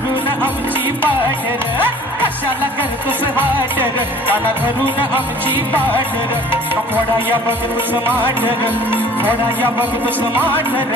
धरून आमची पाटर कशाला करतोस वाटर? काना धरून आमची पाटर थोडा या बघतोस माटर थोडा या बघतोस माटर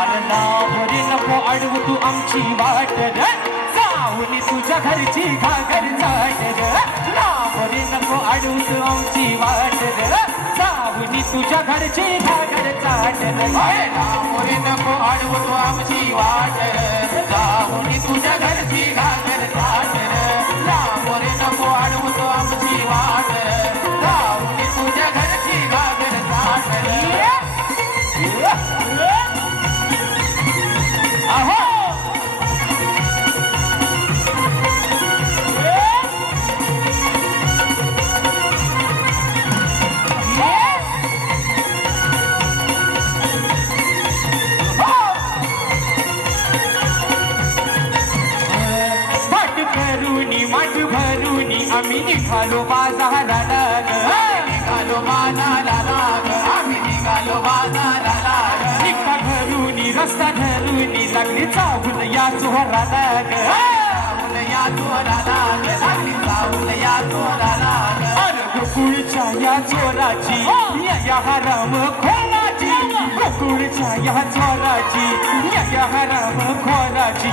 अरे नावरी नको अडवू तू आमची वाटर. जाऊन तुझ्या घरची घागर जा तुझ्या घरची घागर चाटर मोरी नको अडवतो आमची वाट. जाऊन तुझ्या घरची घागर चाट आम्ही निघालो बाजाराला ग. निघालो बाजारा लाग आम्ही निघालो बाजारा लाग निघा घरूनी रस्ता धरूनी लागली चावून या चोराला ग. जाऊन या चोरा लाग लागली या लाग गोकुळच्या या चोराची या या हराम खोराची. गोकुळच्या या चोराची या हराम खोराची.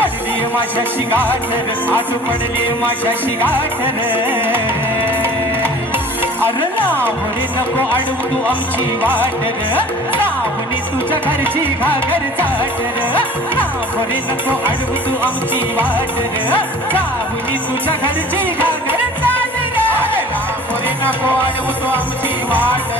पडली माझ्याशी गाठर आज पडली माझ्याशी गाठर अरे नावडी नको अडवू तू आमची वाटर नावणी तुझ्या घरची घागर चाटर नावडी नको अडवू तू आमची वाटर नावणी तुझ्या घरची घागर चाटर मोरी नको अडवू तू आमची वाटर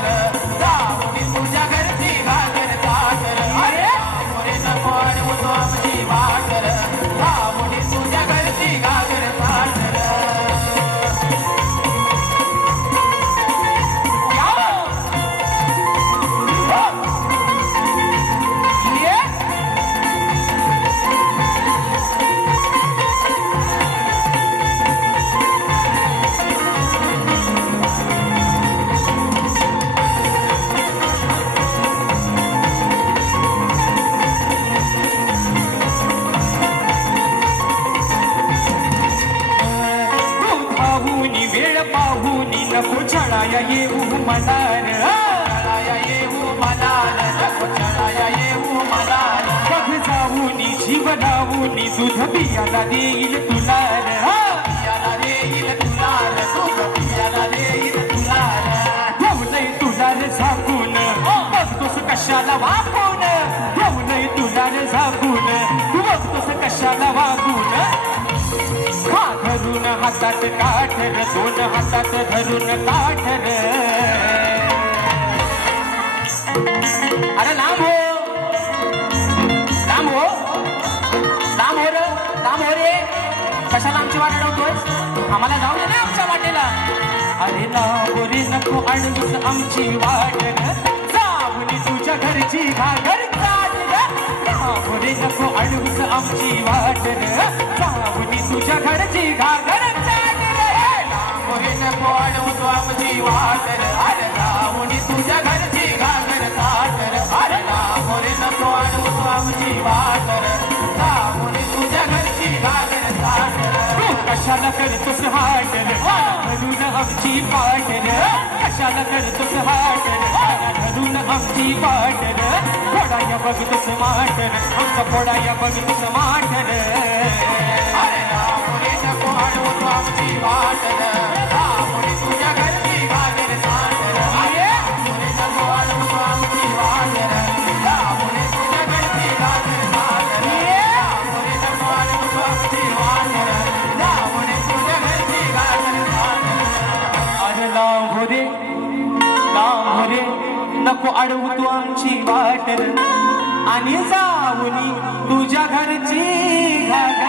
पाहुनी नको चढाया येऊ मनार चढाया येऊ मलाल. नको चढाया येऊ मलाल. बघ जाऊनी देईल तुला रे. देईल तुलाल देईल तुलाल येऊ नये झाकून बघतोस कशाला वापर हातात काठर दोन हातात धरून काठर अरे लांब हो. लांब हो. लांब हो रे लांब हो रे. कशाला आमची वाट अडवतोय? आम्हाला जाऊ दे ना आमच्या वाटेला. अरे लांब रे नको अडवूस आमची वाट ग. जाऊन तुझ्या घरची घागर चाल लांब रे नको अडवूस आमची वाट ग. जाऊन तुझ्या घरची घागर मोरी नको अडवू तू आमची वाटर अरे जाऊन तुझ्या घरची घागर चाटर अरे मोरी नको अडवू तू आमची तुझ्या घरची घागर चाटर कशाला करतोस हाटर? धरून आमची पाटर. कशाला करतोस हाटर? धरून आमची पाटर. फोडाया बघतोस माटर. आमचा फोडाया बघतोस माटर. नको अडवू तू आमची वाटर अरे रे नको आमची आणि जाऊनी तुझ्या घरची घाट